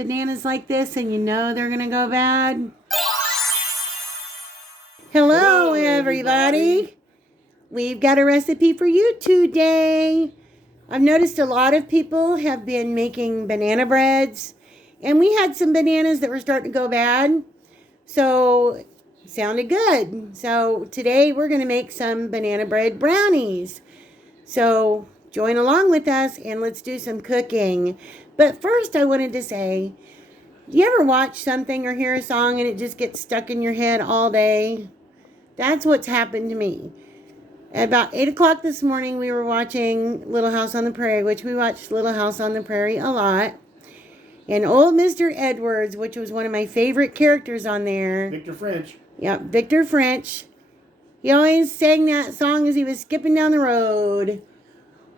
bananas like this and you know they're going to go bad? Hello, everybody. We've got a recipe for you today. I've noticed a lot of people have been making banana breads, and we had some bananas that were starting to go bad, so it sounded good. So today we're going to make some banana bread brownies. So join along with us and let's do some cooking. But first I wanted to say, do you ever watch something or hear a song and it just gets stuck in your head all day? That's what's happened to me. At about 8 o'clock this morning, we were watching Little House on the Prairie, which we watched Little House on the Prairie a lot. And old Mr. Edwards, which was one of my favorite characters on there. Victor French. Yep, Victor French. He always sang that song as he was skipping down the road.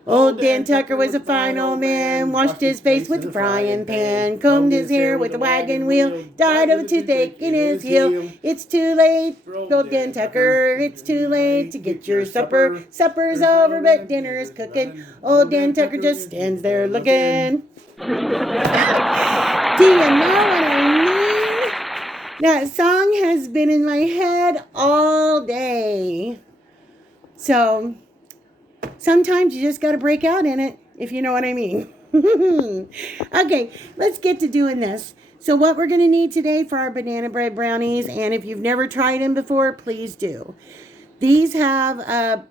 Old Dan Tucker was a fine old man, washed his face with a frying pan, combed his hair with a wagon wheel, died of a toothache in his heel. It's too late, old Dan Tucker, it's too late to get your supper. Supper's over, but dinner is cooking. Old Dan Tucker just stands there looking. Do you know what I mean? That song has been in my head all day. So sometimes you just got to break out in it, if you know what I mean. Okay, let's get to doing this. So what we're going to need today for our banana bread brownies, and if you've never tried them before, please do. These have a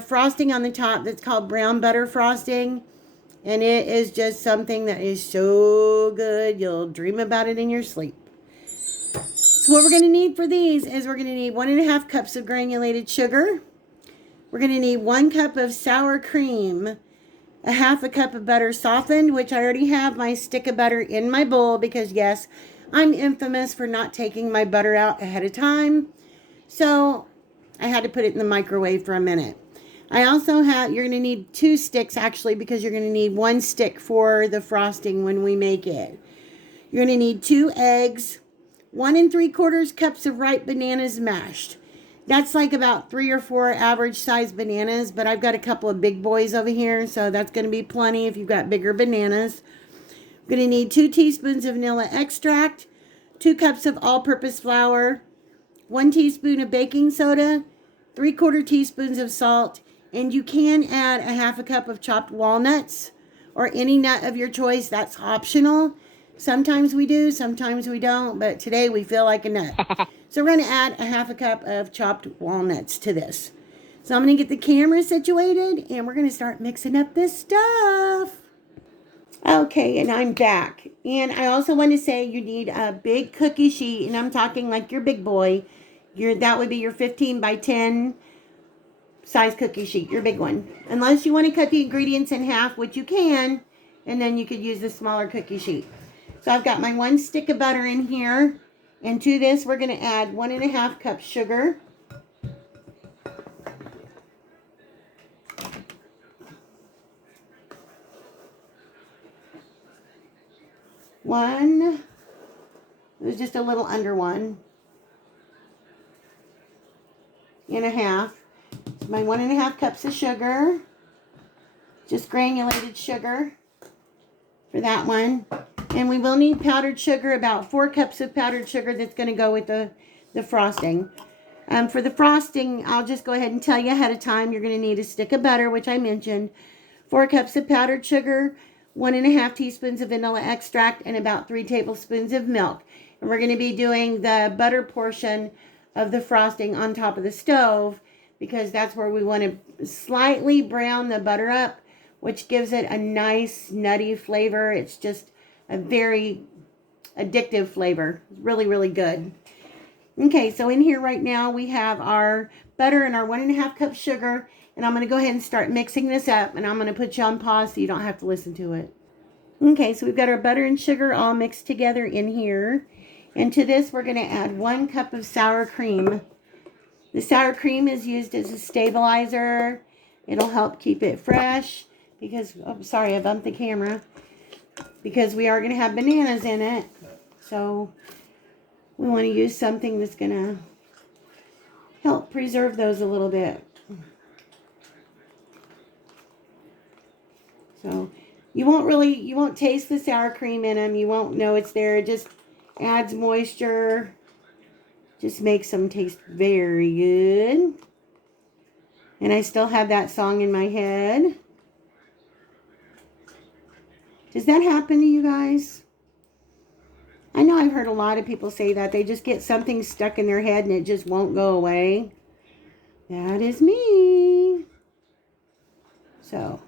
frosting on the top that's called brown butter frosting, and it is just something that is so good, you'll dream about it in your sleep. So what we're going to need for these is we're going to need 1.5 cups of granulated sugar. We're going to need 1 cup of sour cream, 1/2 cup of butter softened, which I already have my stick of butter in my bowl because, yes, I'm infamous for not taking my butter out ahead of time. So I had to put it in the microwave for a minute. I also have, you're going to need 2 sticks actually because you're going to need 1 stick for the frosting when we make it. You're going to need 2 eggs, 1 3/4 cups of ripe bananas mashed. That's like about 3 or 4 average size bananas, but I've got a couple of big boys over here, so that's going to be plenty if you've got bigger bananas. We're going to need 2 teaspoons of vanilla extract, 2 cups of all-purpose flour, 1 teaspoon of baking soda, 3/4 teaspoons of salt, and you can add 1/2 cup of chopped walnuts or any nut of your choice. That's optional. Sometimes we do, sometimes we don't, but today we feel like a nut. So we're going to add 1/2 cup of chopped walnuts to this. So I'm going to get the camera situated and we're going to start mixing up this stuff. Okay, and I'm back. And I also want to say you need a big cookie sheet, and I'm talking like your big boy. That would be your 15 by 10 size cookie sheet, your big one. Unless you want to cut the ingredients in half, which you can, and then you could use the smaller cookie sheet. So I've got my 1 stick of butter in here. And to this, we're going to add 1.5 cups sugar. It was just a little under 1.5. So my 1.5 cups of sugar. Just granulated sugar for that one. And we will need powdered sugar, about 4 cups of powdered sugar that's going to go with the frosting. For the frosting, I'll just go ahead and tell you ahead of time, you're going to need a stick of butter, which I mentioned, 4 cups of powdered sugar, 1.5 teaspoons of vanilla extract, and about 3 tablespoons of milk. And we're going to be doing the butter portion of the frosting on top of the stove because that's where we want to slightly brown the butter up, which gives it a nice nutty flavor. It's just a very addictive flavor. Really, really good. Okay, so in here right now we have our butter and our 1.5 cup sugar, and I'm going to go ahead and start mixing this up, and I'm going to put you on pause so you don't have to listen to it. Okay, so we've got our butter and sugar all mixed together in here, and to this we're going to add 1 cup of sour cream. The sour cream is used as a stabilizer. It'll help keep it fresh because, oh, sorry, I bumped the camera. Because we are going to have bananas in it. So we want to use something that's going to help preserve those a little bit. So You won't taste the sour cream in them. You won't know it's there. It just adds moisture. Just makes them taste very good. And I still have that song in my head. Does that happen to you guys? I know I've heard a lot of people say that. They just get something stuck in their head and it just won't go away. That is me. So,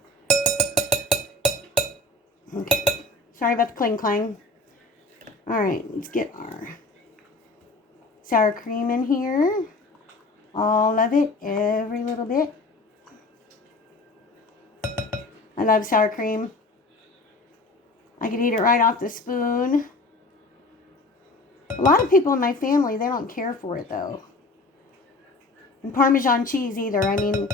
okay. Sorry about the cling clang. All right, let's get our sour cream in here. All of it, every little bit. I love sour cream. I could eat it right off the spoon. A lot of people in my family, they don't care for it though. And Parmesan cheese either. I mean,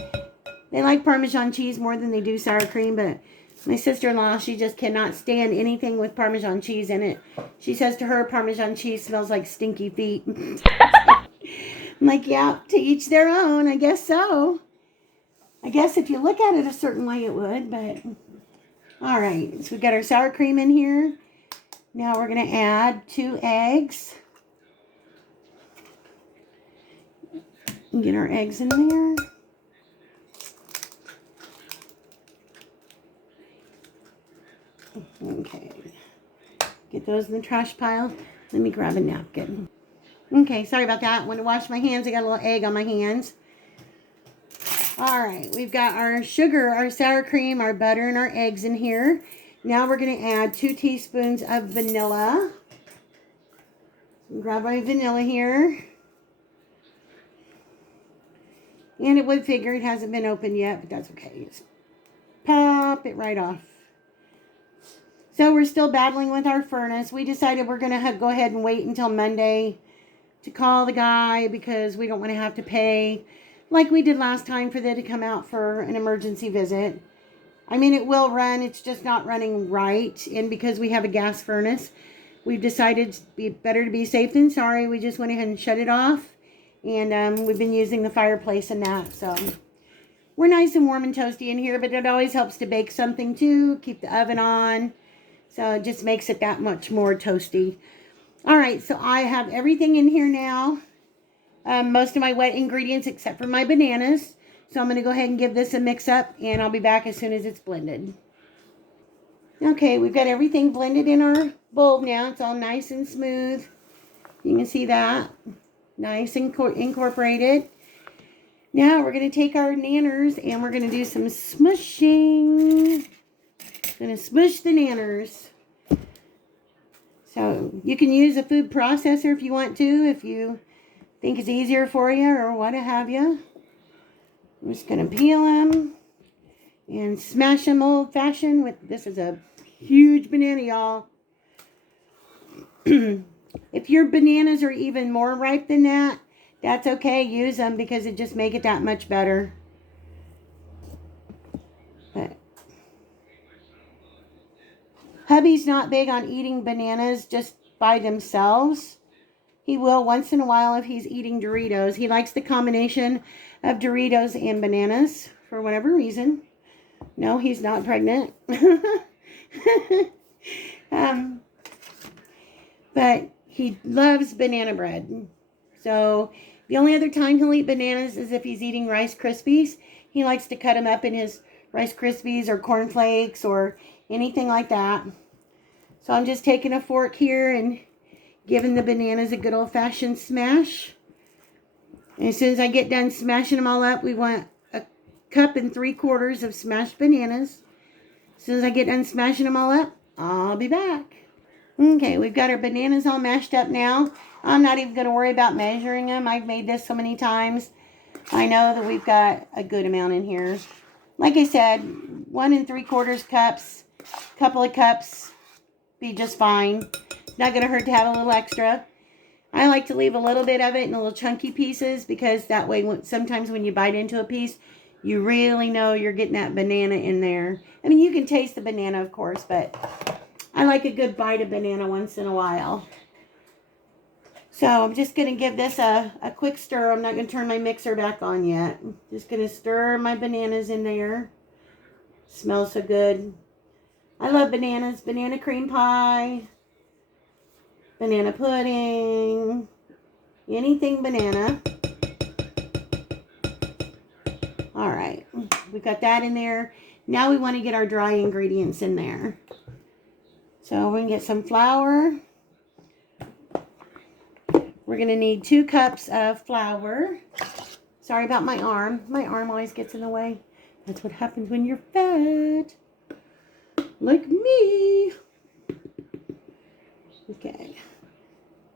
they like Parmesan cheese more than they do sour cream, but my sister-in-law, she just cannot stand anything with Parmesan cheese in it. She says to her, Parmesan cheese smells like stinky feet. I'm like, yeah, to each their own. I guess so. I guess if you look at it a certain way, it would, but... All right, so we've got our sour cream in here. Now we're going to add 2 eggs. And get our eggs in there. Okay. Get those in the trash pile. Let me grab a napkin. Okay, sorry about that. When I wash my hands, I got a little egg on my hands. All right, we've got our sugar, our sour cream, our butter, and our eggs in here. Now we're going to add 2 teaspoons of vanilla. Grab my vanilla here. And it would figure it hasn't been opened yet, but that's okay. Just pop it right off. So we're still battling with our furnace. We decided we're going to go ahead and wait until Monday to call the guy because we don't want to have to pay like we did last time for them to come out for an emergency visit. I mean, it will run. It's just not running right. And because we have a gas furnace, we've decided to be better to be safe than sorry. We just went ahead and shut it off. And we've been using the fireplace and that. So we're nice and warm and toasty in here. But it always helps to bake something too. Keep the oven on. So it just makes it that much more toasty. All right. So I have everything in here now. Most of my wet ingredients except for my bananas. So I'm going to go ahead and give this a mix up. And I'll be back as soon as it's blended. Okay. We've got everything blended in our bowl now. It's all nice and smooth. You can see that. Nice and incorporated. Now we're going to take our nanners and we're going to do some smushing. Going to smush the nanners. So you can use a food processor if you want to, if you think it's easier for you or what have you. I'm just going to peel them and smash them old-fashioned with, this is a huge banana, y'all. If your bananas are even more ripe than that, that's okay. Use them because it just make it that much better. But hubby's not big on eating bananas just by themselves. He will once in a while if he's eating Doritos. He likes the combination of Doritos and bananas for whatever reason. No, he's not pregnant. But he loves banana bread. So the only other time he'll eat bananas is if he's eating Rice Krispies. He likes to cut them up in his Rice Krispies or Corn Flakes or anything like that. So I'm just taking a fork here and giving the bananas a good old-fashioned smash. And as soon as I get done smashing them all up, we want a 1.75 cups of smashed bananas. As soon as I get done smashing them all up, I'll be back. Okay, we've got our bananas all mashed up now. I'm not even going to worry about measuring them. I've made this so many times. I know that we've got a good amount in here. Like I said, 1.75 cups, couple of cups, be just fine. Not going to hurt to have a little extra. I like to leave a little bit of it in little chunky pieces because that way sometimes when you bite into a piece, you really know you're getting that banana in there. I mean, you can taste the banana, of course, but I like a good bite of banana once in a while. So I'm just going to give this a quick stir. I'm not going to turn my mixer back on yet. Just going to stir my bananas in there. Smells so good. I love bananas. Banana cream pie, banana pudding, anything banana. All right, we got that in there. Now we want to get our dry ingredients in there. So we're going to get some flour. We're going to need 2 cups of flour. Sorry about my arm. My arm always gets in the way. That's what happens when you're fat. Like me. Okay.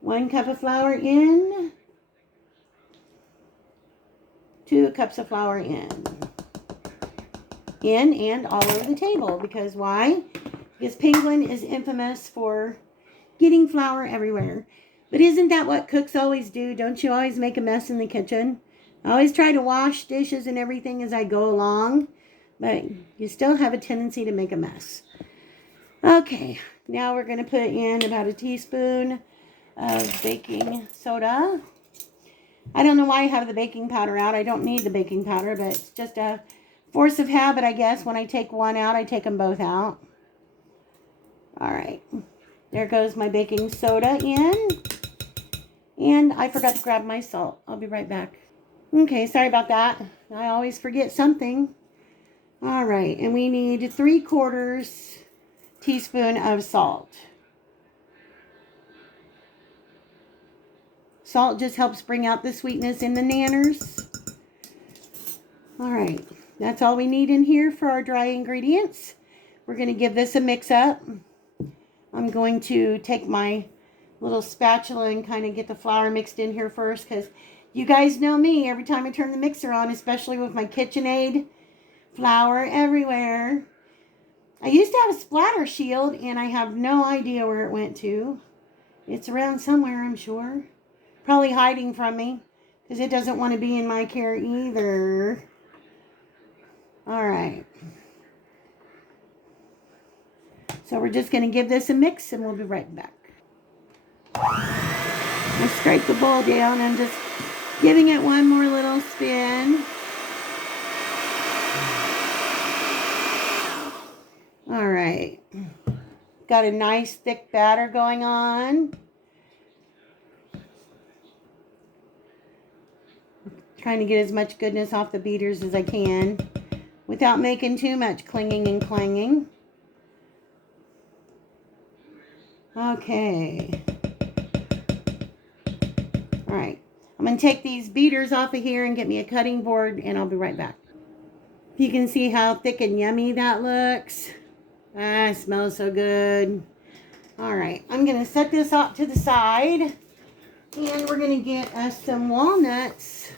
1 cup of flour in. 2 cups of flour in. In and all over the table. Because why? Because Penguin is infamous for getting flour everywhere. But isn't that what cooks always do? Don't you always make a mess in the kitchen? I always try to wash dishes and everything as I go along. But you still have a tendency to make a mess. Okay. Now we're going to put in about a teaspoon of baking soda. I don't know why I have the baking powder out. I don't need the baking powder, but it's just a force of habit, I guess. When I take one out, I take them both out. All right. There goes my baking soda in. And I forgot to grab my salt. I'll be right back. Okay, sorry about that. I always forget something. All right, and we need 3/4 teaspoon of salt. Salt just helps bring out the sweetness in the nanners. All right, that's all we need in here for our dry ingredients. We're going to give this a mix up. I'm going to take my little spatula and kind of get the flour mixed in here first, because you guys know me. Every time I turn the mixer on, especially with my KitchenAid, flour everywhere. I used to have a splatter shield, and I have no idea where it went to. It's around somewhere, I'm sure. Probably hiding from me, because it doesn't want to be in my care either. All right. So we're just going to give this a mix, and we'll be right back. I scrape the bowl down and just giving it one more little spin. All right. Got a nice thick batter going on. Trying to get as much goodness off the beaters as I can without making too much clinging and clanging. Okay. All right. I'm going to take these beaters off of here and get me a cutting board, and I'll be right back. You can see how thick and yummy that looks. Ah, it smells so good. All right. I'm going to set this off to the side, and we're going to get us some walnuts.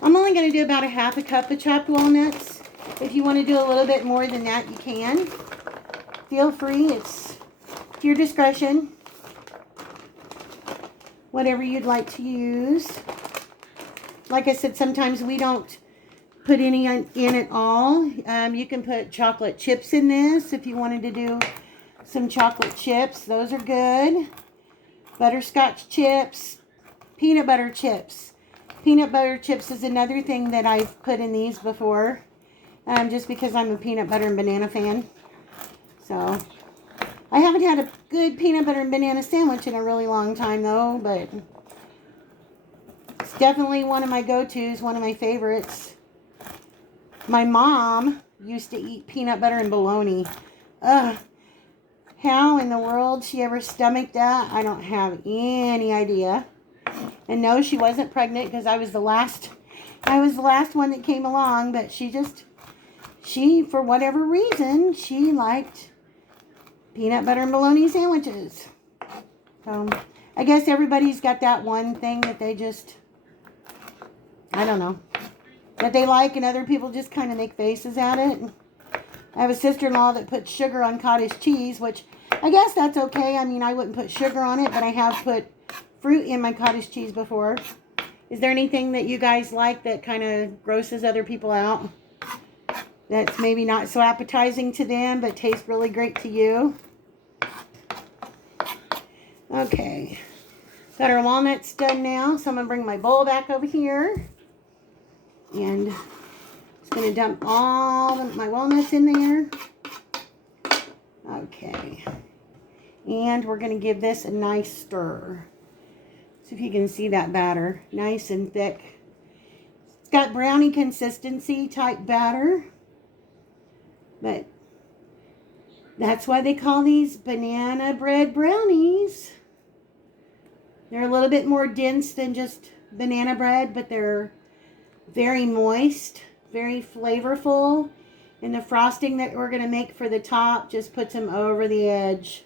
I'm only going to do about 1/2 cup of chopped walnuts. If you want to do a little bit more than that, you can. Feel free. It's to your discretion. Whatever you'd like to use. Like I said, sometimes we don't put any in at all. You can put chocolate chips in this if you wanted to do some chocolate chips. Those are good. Butterscotch chips. Peanut butter chips. Peanut butter chips is another thing that I've put in these before. Just because I'm a peanut butter and banana fan. So, I haven't had a good peanut butter and banana sandwich in a really long time though, but it's definitely one of my go-tos, one of my favorites. My mom used to eat peanut butter and bologna. Ugh. How in the world she ever stomached that, I don't have any idea. And no, she wasn't pregnant, because I was the last one that came along, but she for whatever reason, she liked peanut butter and bologna sandwiches. So, I guess everybody's got that one thing that they just, I don't know, that they like, and other people just kind of make faces at it. I have a sister-in-law that puts sugar on cottage cheese, which I guess that's okay. I mean, I wouldn't put sugar on it, but I have put fruit in my cottage cheese before. Is there anything that you guys like that kind of grosses other people out? That's maybe not so appetizing to them, but tastes really great to you? Okay. Got our walnuts done now, so I'm going to bring my bowl back over here and Just going to dump all my walnuts in there. Okay. And we're going to give this a nice stir. See if you can see that batter. Nice and thick. It's got brownie consistency type batter. But that's why they call these banana bread brownies. They're a little bit more dense than just banana bread, but they're very moist, very flavorful. And the frosting that we're going to make for the top just puts them over the edge.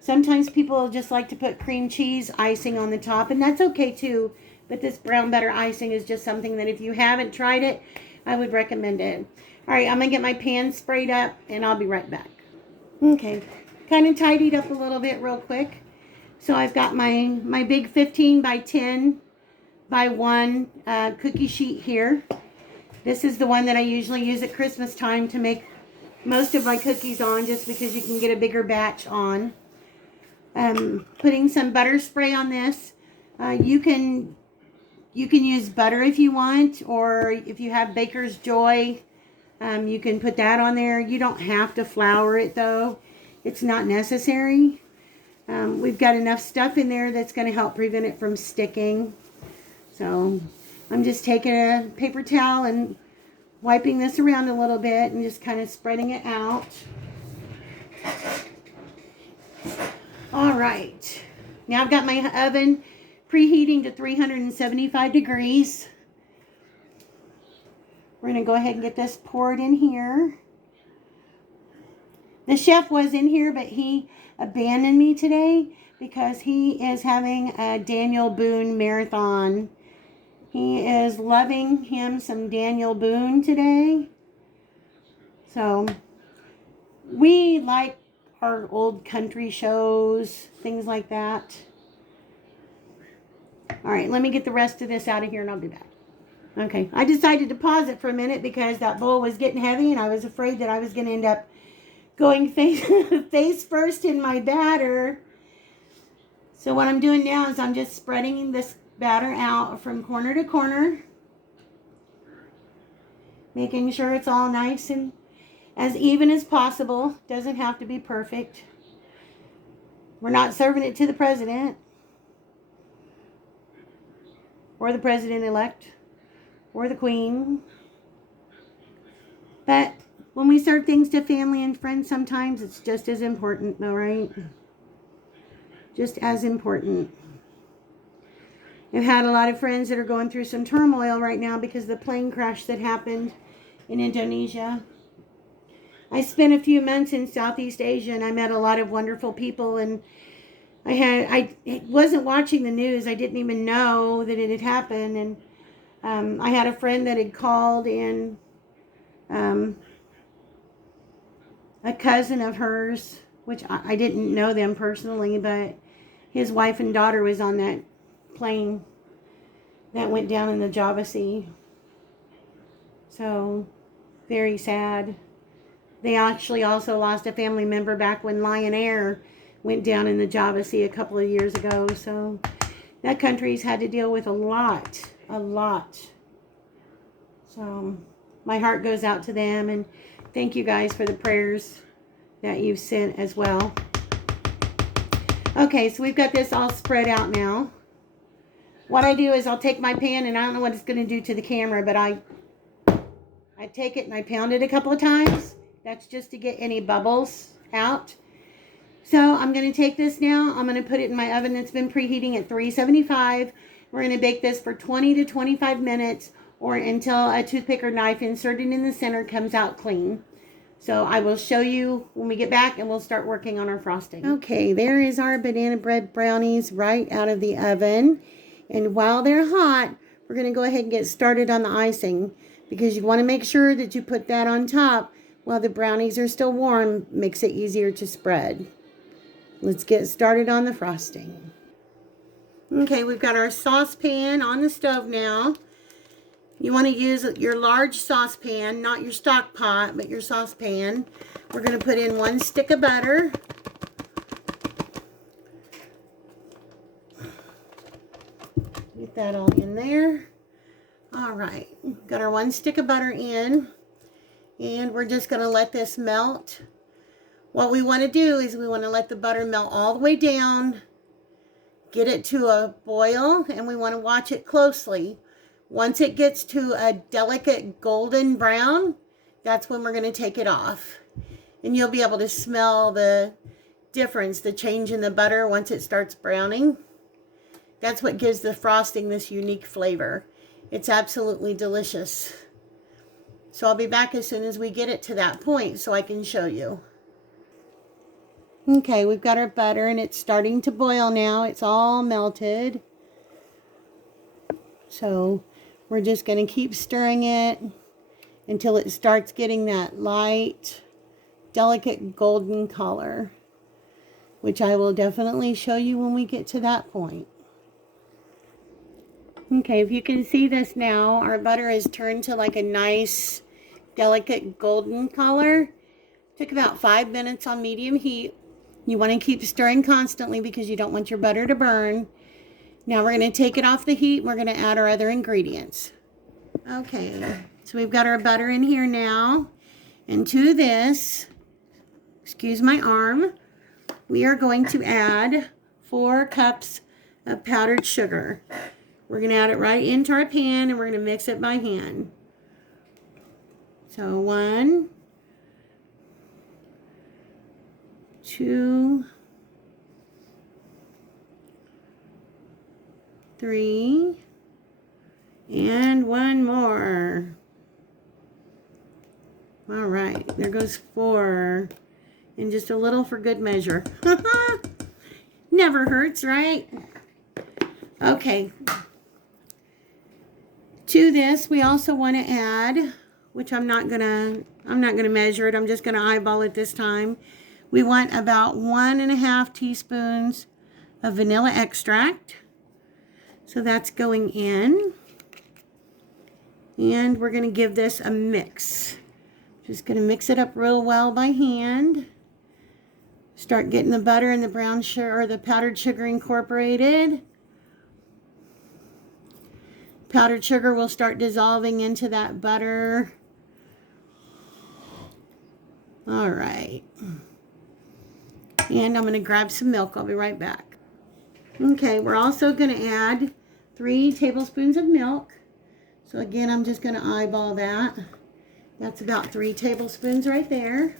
Sometimes people just like to put cream cheese icing on the top, and that's okay too. But this brown butter icing is just something that if you haven't tried it, I would recommend it. All right, I'm going to get my pan sprayed up, and I'll be right back. Okay, kind of tidied up a little bit real quick. So I've got my big 15 by 10 by 1 cookie sheet here. This is the one that I usually use at Christmas time to make most of my cookies on, just because you can get a bigger batch on. Putting some butter spray on this. You can use butter if you want, or if you have Baker's Joy, you can put that on there. You don't have to flour it though. It's not necessary. We've got enough stuff in there that's going to help prevent it from sticking. So I'm just taking a paper towel and wiping this around a little bit and just kind of spreading it out. All right. Now I've got my oven preheating to 375 degrees. We're going to go ahead and get this poured in here. The chef was in here, but he abandoned me today because he is having a Daniel Boone marathon. He is loving him some Daniel Boone today. So we like our old country shows, things like that. All right, let me get the rest of this out of here and I'll be back. Okay, I decided to pause it for a minute because that bowl was getting heavy and I was afraid that I was going to end up going face first in my batter. So what I'm doing now is I'm just spreading this batter out from corner to corner, making sure it's all nice and as even as possible. Doesn't have to be perfect. We're not serving it to the president or the president-elect or the queen. But when we serve things to family and friends, sometimes it's just as important, though, right? Just as important. I've had a lot of friends that are going through some turmoil right now because of the plane crash that happened in Indonesia. I spent a few months in Southeast Asia and I met a lot of wonderful people, and I wasn't watching the news. I didn't even know that it had happened, and I had a friend that had called in a cousin of hers, which I didn't know them personally, but his wife and daughter was on that plane that went down in the Java Sea. So, very sad. They actually also lost a family member back when Lion Air went down in the Java Sea a couple of years ago. So, that country's had to deal with a lot. So, my heart goes out to them, and thank you guys for the prayers that you've sent as well. Okay, so we've got this all spread out now. What I do is I'll take my pan, and I don't know what it's going to do to the camera, but I take it and I pound it a couple of times. That's just to get any bubbles out. So I'm going to take this now. I'm going to put it in my oven that's been preheating at 375. We're going to bake this for 20 to 25 minutes or until a toothpick or knife inserted in the center comes out clean. So I will show you when we get back and we'll start working on our frosting. Okay, there is our banana bread brownies right out of the oven. And while they're hot, we're going to go ahead and get started on the icing, because you want to make sure that you put that on top while the brownies are still warm. Makes it easier to spread. Let's get started on the frosting. Okay, we've got our saucepan on the stove now. You want to use your large saucepan, not your stock pot, but your saucepan. We're going to put in 1 stick of butter. Get that all in there. All right, got our 1 stick of butter in, and we're just gonna let this melt. What we wanna do is we wanna let the butter melt all the way down, get it to a boil, and we wanna watch it closely. Once it gets to a delicate golden brown, that's when we're gonna take it off. And you'll be able to smell the difference, the change in the butter once it starts browning. That's what gives the frosting this unique flavor. It's absolutely delicious. So I'll be back as soon as we get it to that point so I can show you. Okay, we've got our butter and it's starting to boil now. It's all melted. So we're just going to keep stirring it until it starts getting that light, delicate golden color, which I will definitely show you when we get to that point. Okay, if you can see this now, our butter has turned to like a nice, delicate golden color. Took about 5 minutes on medium heat. You want to keep stirring constantly because you don't want your butter to burn. Now we're going to take it off the heat and we're going to add our other ingredients. Okay, so we've got our butter in here now. And to this, excuse my arm, we are going to add 4 cups of powdered sugar. We're going to add it right into our pan and we're going to mix it by hand. So 1, 2, 3, and 1 more. All right, there goes 4, and just a little for good measure. Never hurts, right? Okay. To this, we also want to add, which I'm not gonna measure it. I'm just gonna eyeball it this time. We want about 1.5 teaspoons of vanilla extract. So that's going in. And we're going to give this a mix. Just going to mix it up real well by hand. Start getting the butter and the brown sugar or the powdered sugar incorporated. Powdered sugar will start dissolving into that butter. All right. And I'm going to grab some milk. I'll be right back. Okay, we're also going to add 3 tablespoons of milk. So again, I'm just going to eyeball that. That's about 3 tablespoons right there.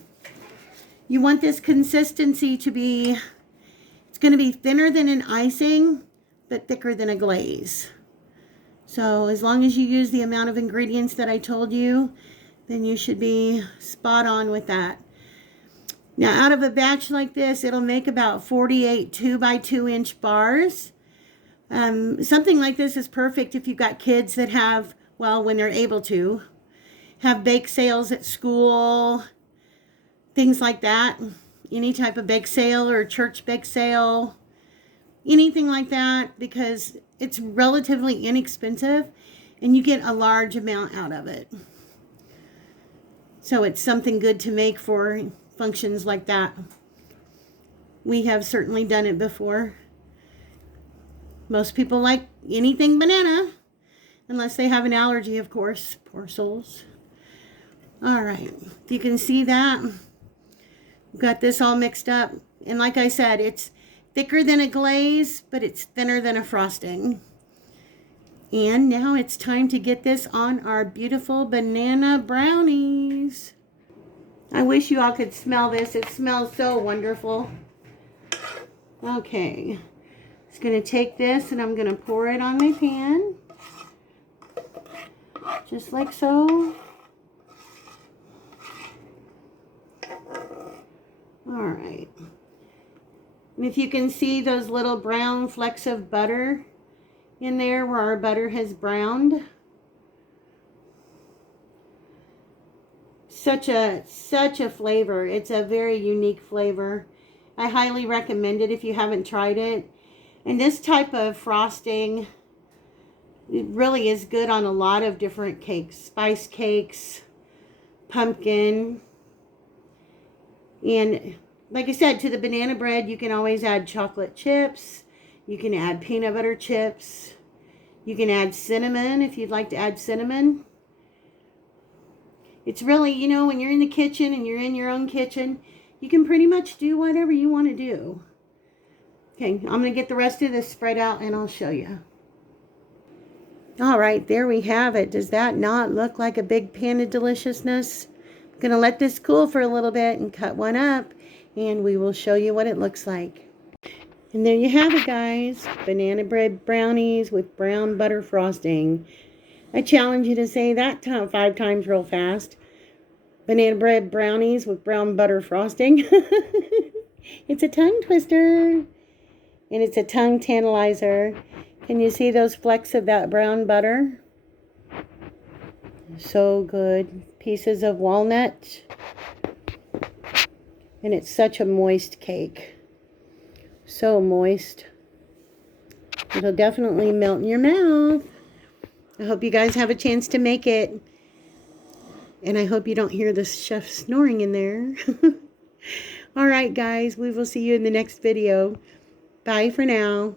You want this consistency to be, it's going to be thinner than an icing, but thicker than a glaze. So as long as you use the amount of ingredients that I told you, then you should be spot on with that. Now, out of a batch like this, it'll make about 48 2x2 inch bars. Something like this is perfect if you've got kids that have, well, when they're able to, have bake sales at school, things like that. Any type of bake sale or church bake sale, anything like that, because it's relatively inexpensive and you get a large amount out of it. So it's something good to make for functions like that. We have certainly done it before. Most people like anything banana, unless they have an allergy, of course. Poor souls. All right, if you can see that, we've got this all mixed up. And like I said, it's thicker than a glaze, but it's thinner than a frosting. And now it's time to get this on our beautiful banana brownies. I wish you all could smell this. It smells so wonderful. Okay. Just going to take this and I'm going to pour it on my pan. Just like so. Alright. And if you can see those little brown flecks of butter in there where our butter has browned. Such a flavor. It's a very unique flavor. I highly recommend it if you haven't tried it. And this type of frosting, it really is good on a lot of different cakes. Spice cakes, pumpkin. And like I said, to the banana bread, you can always add chocolate chips. You can add peanut butter chips. You can add cinnamon if you'd like to add cinnamon. It's really, you know, when you're in the kitchen and you're in your own kitchen, you can pretty much do whatever you want to do. Okay, I'm going to get the rest of this spread out and I'll show you. All right, there we have it. Does that not look like a big pan of deliciousness? I'm going to let this cool for a little bit and cut one up, and we will show you what it looks like. And there you have it, guys. Banana bread brownies with brown butter frosting. I challenge you to say that 5 times real fast. Banana bread brownies with brown butter frosting. It's a tongue twister. And it's a tongue tantalizer. Can you see those flecks of that brown butter? So good. Pieces of walnut. And it's such a moist cake. So moist. It'll definitely melt in your mouth. I hope you guys have a chance to make it. And I hope you don't hear the chef snoring in there. All right, guys. We will see you in the next video. Bye for now.